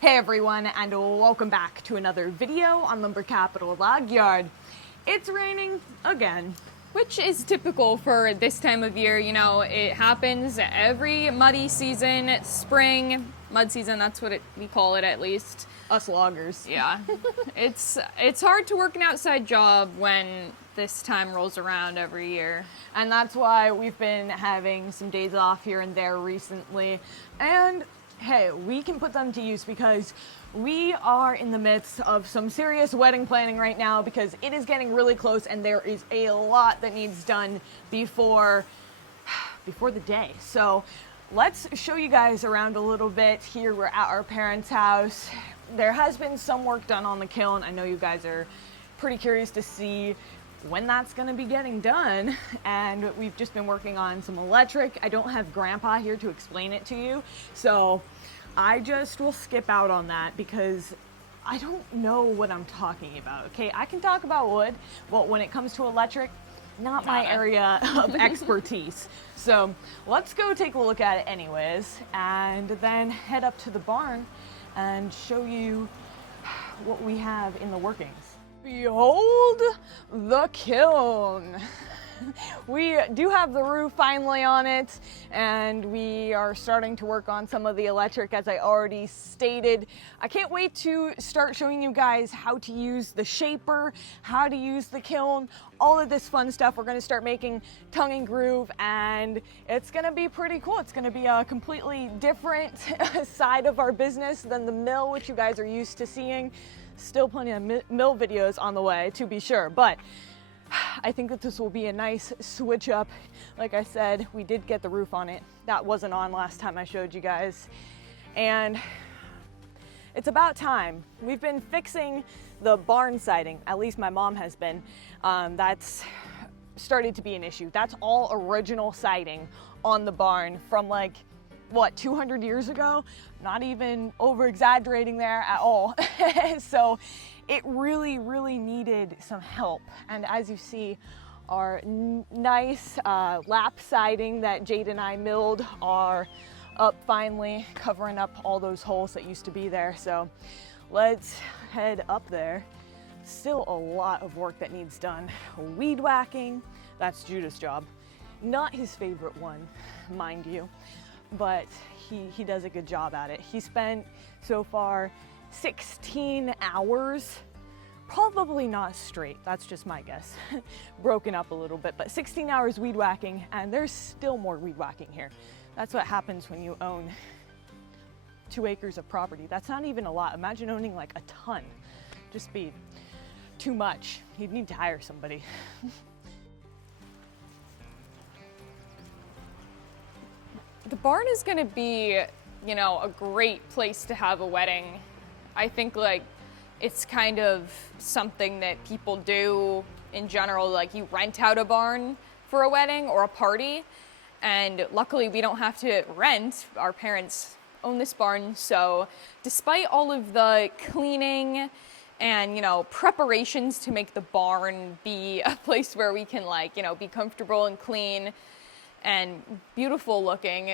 Hey everyone, and welcome back to another video on Lumber Capital Log Yard. It's raining again. Which is typical for this time of year. You know, it happens every muddy season, spring, mud season, that's what we call it at least. Us loggers. Yeah. It's hard to work an outside job when this time rolls around every year. And that's why we've been having some days off here and there recently. And hey, we can put them to use because we are in the midst of some serious wedding planning right now because it is getting really close and there is a lot that needs done before the day. So let's show you guys around a little bit. Here we're at our parents' house. There has been some work done on the kiln. I know you guys are pretty curious to see when that's going to be getting done, and we've just been working on some electric. I don't have Grandpa here to explain it to you, so I just will skip out on that because I don't know what I'm talking about. Okay, I can talk about wood, but when it comes to electric, not my area of expertise. So let's go take a look at it anyways, and then head up to the barn and show you what we have in the workings. Behold the kiln. We do have the roof finally on it, and we are starting to work on some of the electric, as I already stated. I can't wait to start showing you guys how to use the shaper, how to use the kiln, all of this fun stuff. We're gonna start making tongue and groove, and it's gonna be pretty cool. It's gonna be a completely different side of our business than the mill, which you guys are used to seeing. Still plenty of mill videos on the way, to be sure, but I think that this will be a nice switch up. Like I said, we did get the roof on it. That wasn't on last time I showed you guys. And it's about time. We've been fixing the barn siding, at least my mom has been. That's started to be an issue. That's all original siding on the barn from like, what, 200 years ago? Not even over exaggerating there at all. So it really, really needed some help. And as you see, our nice lap siding that Jade and I milled are up finally, covering up all those holes that used to be there. So let's head up there. Still a lot of work that needs done. Weed whacking, that's Judah's job. Not his favorite one, mind you, but he does a good job at it. He spent so far 16 hours, probably not straight, that's just my guess, broken up a little bit, but 16 hours weed whacking, and there's still more weed whacking here. That's what happens when you own 2 acres of property. That's not even a lot. Imagine owning like a ton. Just be too much. You'd need to hire somebody. The barn is gonna be, you know, a great place to have a wedding. I think like it's kind of something that people do in general, like you rent out a barn for a wedding or a party. And luckily we don't have to rent. Our parents own this barn. So despite all of the cleaning and, you know, preparations to make the barn be a place where we can like, you know, be comfortable and clean and beautiful looking,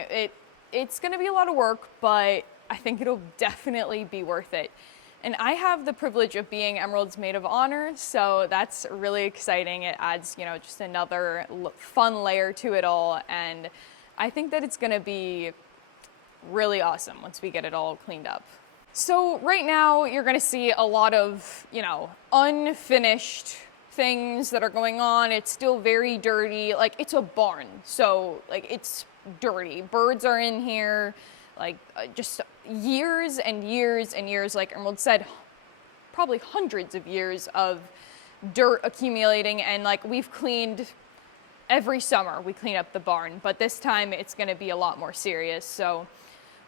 it's gonna be a lot of work, but I think it'll definitely be worth it. And I have the privilege of being Emerald's Maid of Honor, so that's really exciting. It adds, you know, just another fun layer to it all, and I think that it's gonna be really awesome once we get it all cleaned up. So right now, you're gonna see a lot of, you know, unfinished things that are going on. It's still very dirty. Like, it's a barn, so like it's dirty. Birds are in here, like just years and years and years, like Emerald said, probably hundreds of years of dirt accumulating, and like we've cleaned every summer, we clean up the barn, but this time it's gonna be a lot more serious. So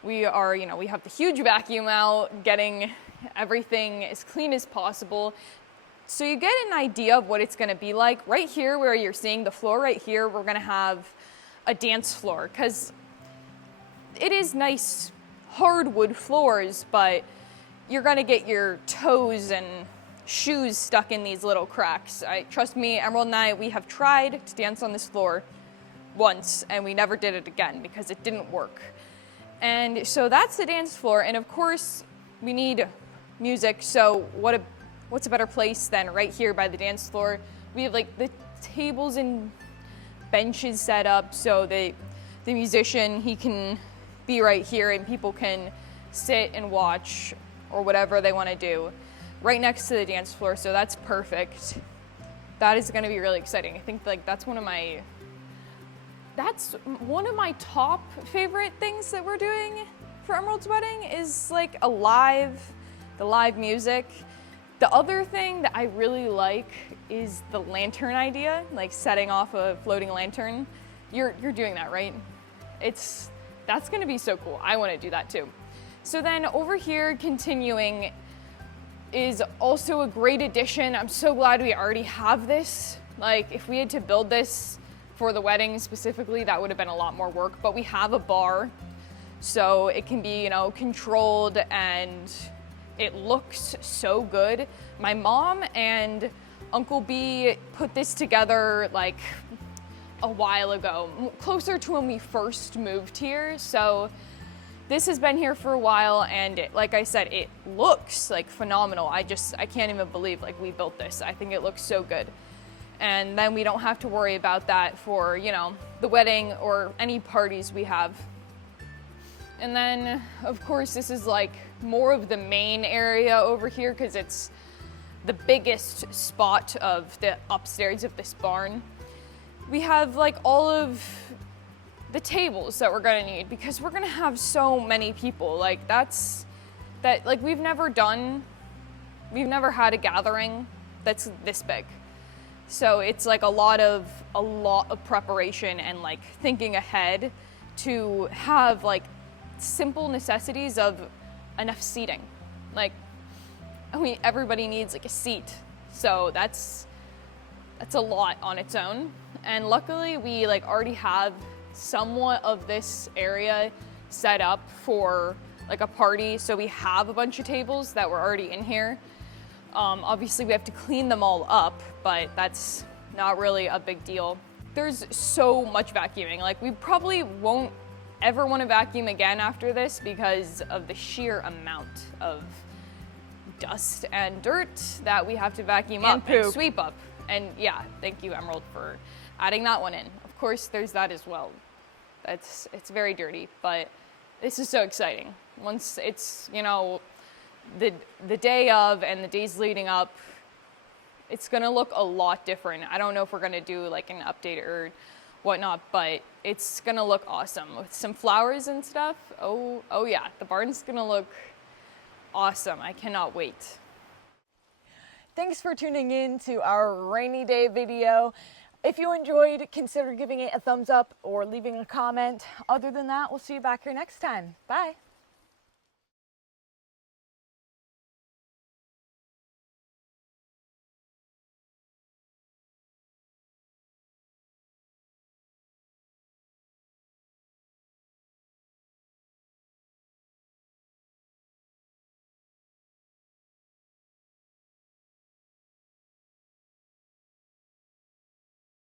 we are, you know, we have the huge vacuum out, getting everything as clean as possible. So you get an idea of what it's gonna be like. Right here where you're seeing the floor right here, we're gonna have a dance floor, because it is nice hardwood floors, but you're gonna get your toes and shoes stuck in these little cracks. Trust me, Emerald and I, we have tried to dance on this floor once and we never did it again because it didn't work. And so that's the dance floor, and of course we need music, so what's a better place than right here by the dance floor? We have like the tables and benches set up so that the musician, he can be right here and people can sit and watch or whatever they want to do right next to the dance floor, so that's perfect. That is going to be really exciting. I think like that's one of my top favorite things that we're doing for Emerald's wedding is like the live music. The other thing that I really like is the lantern idea, like setting off a floating lantern. You're doing that, right? That's gonna be so cool. I wanna do that too. So then over here, continuing, is also a great addition. I'm so glad we already have this. Like if we had to build this for the wedding specifically, that would have been a lot more work, but we have a bar, so it can be, you know, controlled and it looks so good. My mom and Uncle B put this together like a while ago, closer to when we first moved here. So this has been here for a while, and like I said, it looks like phenomenal. I can't even believe like we built this. I think it looks so good. And then we don't have to worry about that for, you know, the wedding or any parties we have. And then, of course, this is like more of the main area over here because it's the biggest spot of the upstairs of this barn. We have like all of the tables that we're gonna need because we're gonna have so many people. Like we've never had a gathering that's this big. So it's like a lot of preparation and like thinking ahead to have like simple necessities of enough seating. Like, I mean, everybody needs like a seat. So that's a lot on its own. And luckily we like already have somewhat of this area set up for like a party. So we have a bunch of tables that were already in here. Obviously we have to clean them all up, but that's not really a big deal. There's so much vacuuming. Like we probably won't ever want to vacuum again after this because of the sheer amount of dust and dirt that we have to vacuum up and sweep up. And yeah, thank you, Emerald, for adding that one in. Of course, there's that as well. It's very dirty, but this is so exciting. Once it's, you know, the day of and the days leading up, it's gonna look a lot different. I don't know if we're gonna do like an update or whatnot, but it's gonna look awesome with some flowers and stuff. Oh yeah, the barn's gonna look awesome. I cannot wait. Thanks for tuning in to our rainy day video. If you enjoyed, consider giving it a thumbs up or leaving a comment. Other than that, we'll see you back here next time. Bye.